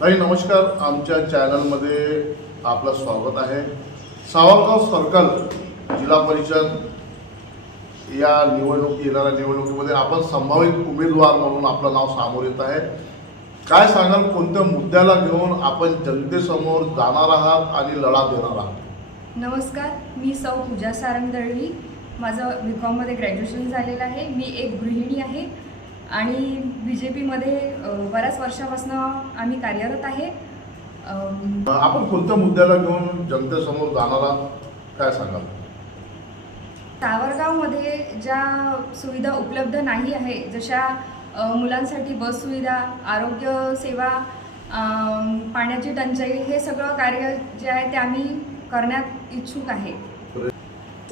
ताई नमस्कार आमच्या चॅनलमध्ये आपलं स्वागत आहे सावरगाव सर्कल जिल्हा परिषद या निवडणूक येणाऱ्या निवडणुकीमध्ये आपण संभावित उमेदवार म्हणून आपलं नाव सामोर येत आहे काय सांगाल कोणत्या मुद्द्याला घेऊन आपण जनतेसमोर जाणार आहात आणि लढा देणार आहात नमस्कार मी सौ पूजा सारंग दळवी माझं बी कॉममध्ये ग्रॅज्युएशन झालेलं आहे मी एक गृहिणी आहे आणि बी जे पीमध्ये बऱ्याच वर्षापासून आम्ही कार्यरत आहे आपण कोणत्या मुद्द्याला घेऊन जनतेसमोर जाणारा काय सांगाल सावरगावमध्ये ज्या सुविधा उपलब्ध नाही आहे जशा मुलांसाठी बस सुविधा आरोग्य सेवा पाण्याची टंचाई हे सगळं कार्य जे आहे ते आम्ही करण्यात इच्छुक आहे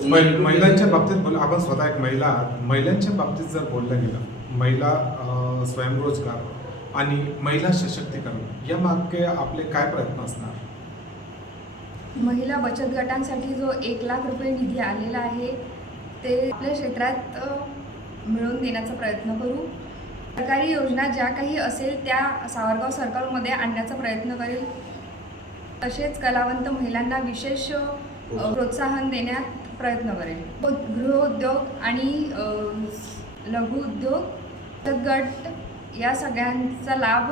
महिलांच्या बाबतीत बोल आपण स्वतः एक महिला आहात महिलांच्या बाबतीत जर बोललं गेलं महिला स्वयंरोजगार आणि महिला सशक्तीकरण या मागे आपले काय प्रयत्न असणार महिला बचत गटांसाठी जो एक लाख रुपये निधी आलेला आहे ते आपल्या क्षेत्रात मिळवून देण्याचा प्रयत्न करू सरकारी योजना ज्या काही असेल त्या सावरगाव सरकारमध्ये आणण्याचा प्रयत्न करेल तसेच कलावंत महिलांना विशेष प्रोत्साहन देण्यात प्रयत्न करेन उद्योग आणि लघु उद्योग गट या सगळ्यांचा लाभ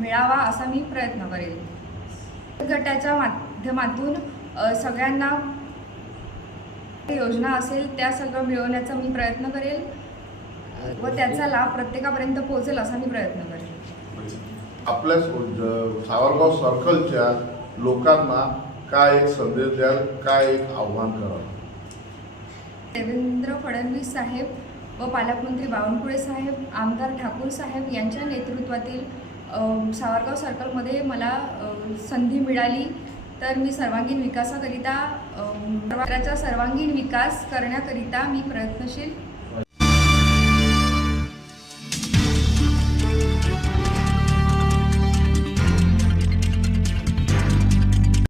मिळावा असा मी प्रयत्न करेन गटाच्या माध्यमातून सगळ्यांना योजना असेल त्या सगळं मिळवण्याचा मी प्रयत्न करेल व त्याचा लाभ प्रत्येकापर्यंत पोहोचेल असा मी प्रयत्न करेन आपल्या सावरगाव सर्कलच्या लोकांना काय एक संदेश द्याल काय एक आव्हान करावं देवेंद्र फडणवीस साहेब व पालकमंत्री बावनकुळे साहेब आमदार ठाकूर साहेब यांच्या नेतृत्वातील सावरगाव सर्कलमध्ये मला संधी मिळाली तर मी सर्वांगीण विकासाकरिता सर्वांगीण विकास करण्याकरिता मी प्रयत्नशील